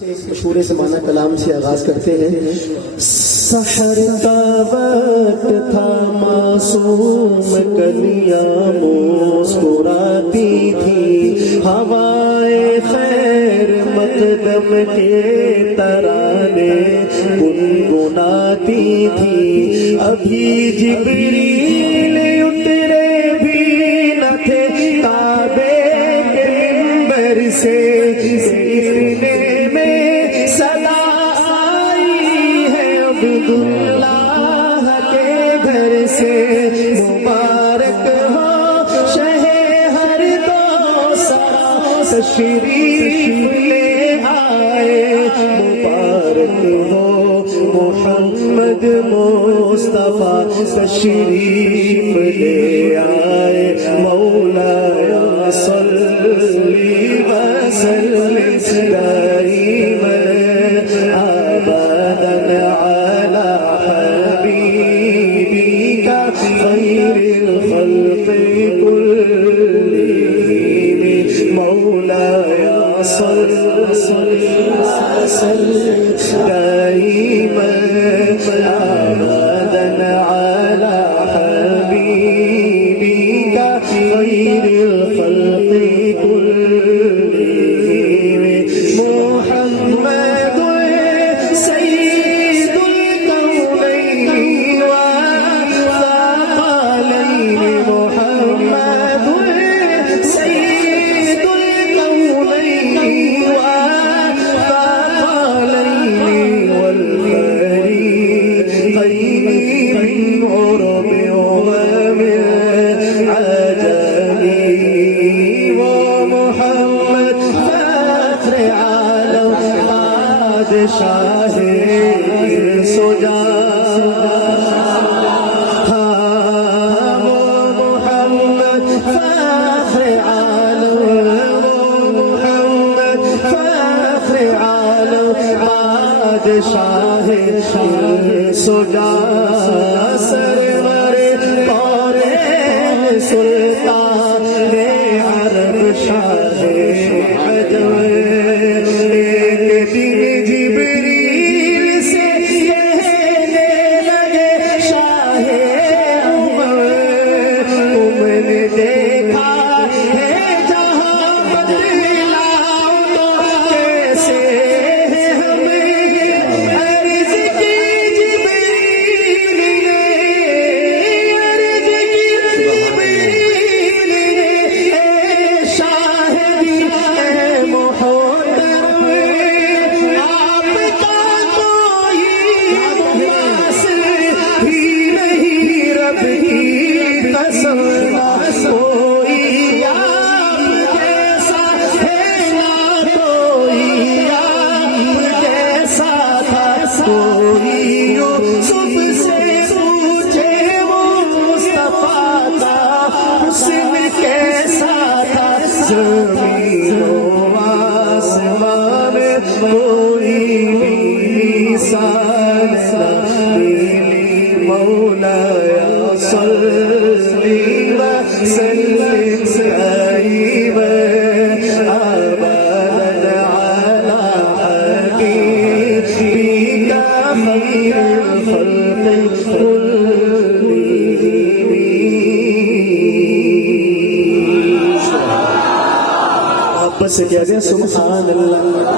مشہور زمانہ کلام سے آغاز کرتے ہیں۔ سحر کا وقت تھا، معصوم کلیاں مسکراتی تھی، ہوائے خیر مقدم کے ترانے گنگناتی تھی۔ ابھی جبریل اترے بھی نہ تھے کعبے کے منبر سے، عبداللہ کے گھر سے مبارک ہو شہ ہر دو سا تشریف لے آئے، مبارک ہو محمد مصطفیٰ تشریف لے آئے، مولا صلی وسلم دائما ابدا على حبيبك خير الخلق كلهم، مولاي صل وسلم دائما ابدا على حبيبك خير الخلق كلهم، محمد سيد الكونين والثقلين، محمد سيد الكونين والثقلين والفريقين من عرب ومن عجم، ومحمد فخر عالم بادشاہ سجا، محمد فخر عالم، محمد فخر عالم بادشاہ سجا، سرور کونین سلطان عرب شاہ عجم، ایک دن جبریل سے کہنے لگے شاہ عمر، تم نے دیکھا ہے جہاں بدلاؤ تو کیسے ہمیں عرض کی جبریل نے، عرض کی جبریل نے، اے شاہدی اے محترم، آپ کا کوئی مماثل ہی نہیں، رب کی قسم نہ کوئی آپ جیسا ہے، نہ کوئی آپ جیسا تھا، کوئی یوسف سے پوچھے مصطفیٰ کا حسن کیسا تھا، زمین و آسمان میں کوئی مثال نہ ملی، مولایا صلی وسلم دائما ابدا على حبيبك خير الخلق كلهم، محبت سے کہہ دیں سبحان اللہ۔